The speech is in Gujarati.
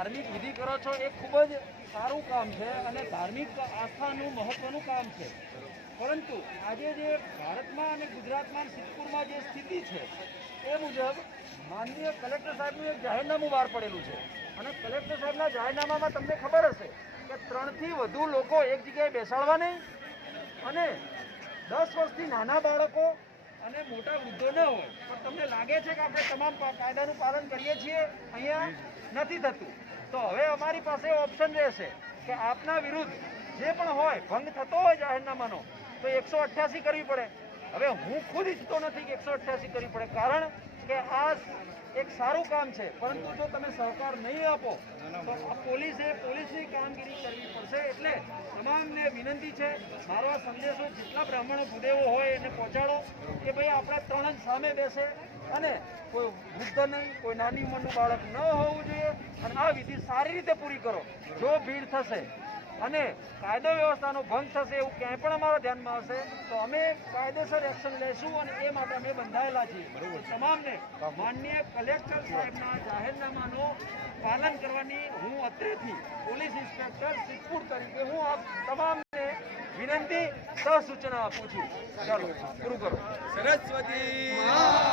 ધાર્મિક વિધિ કરો છો એ ખૂબ જ સારું કામ છે અને ધાર્મિક આસ્થાનું મહત્વનું કામ છે. પરંતુ આજે જે ભારતમાં અને ગુજરાતમાં સિદ્ધપુરમાં જે સ્થિતિ છે, એ મુજબ માનનીય કલેક્ટર સાહેબનું એક જાહેરનામું બહાર પડેલું છે. અને કલેક્ટર સાહેબના જાહેરનામામાં તમને ખબર હશે કે ત્રણથી વધુ લોકો એક જગ્યાએ બેસાડવા નહીં અને દસ વર્ષથી નાના બાળકો અને મોટા વૃદ્ધો ન હોય. પણ તમને લાગે છે કે આપણે તમામ કાયદાનું પાલન કરીએ છીએ? અહીંયા નથી થતું. તો હવે અમારી પાસે ઓપ્શન રહેશે કે આપના વિરુદ્ધ જે પણ હોય, ભંગ થતો હોય જાહેરનામાનો, તો એકસો અઠ્યાસી કરવી પડે. હવે હું ખુદ ઈચ્છતો નથી કે એકસો અઠ્યાસી કરવી પડે, કારણ કે આ એક સારું કામ છે. પરંતુ જો તમે સહકાર નહીં આપો, તો પોલીસે પોલીસની કામગીરી કરવી પડશે. એટલે તમામને વિનંતી છે, મારો આ સંદેશો જેટલા બ્રાહ્મણો ભૂદેવો હોય એને પહોંચાડો કે ભાઈ આપણા ત્રણ જ સામે બેસે અને કોઈ વૃદ્ધ નહીં કોઈ નાની ઉંમરનું બાળક ન હોવું જોઈએ. અને આ વિધિ સારી રીતે પૂરી કરો. જો ભીડ થશે અને કાયદો વ્યવસ્થાનો ભંગ થશે એવું ક્યાંય પણ અમારા ધ્યાનમાં હશે તો અમે કાયદેસર એક્શન લેશું અને એ માટે અમે બંધાયેલા છીએ. તમામને માનનીય કલેક્ટર સાહેબના જાહેરનામાનો પાલન કરવાની હું અત્રેથી પોલીસ ઇન્સ્પેક્ટર સિદ્ધપુર તરીકે હું આપ તમામને વિનંતી સહ સૂચના આપું છું. ચાલો પૂરું કરો. સરસ્વતી.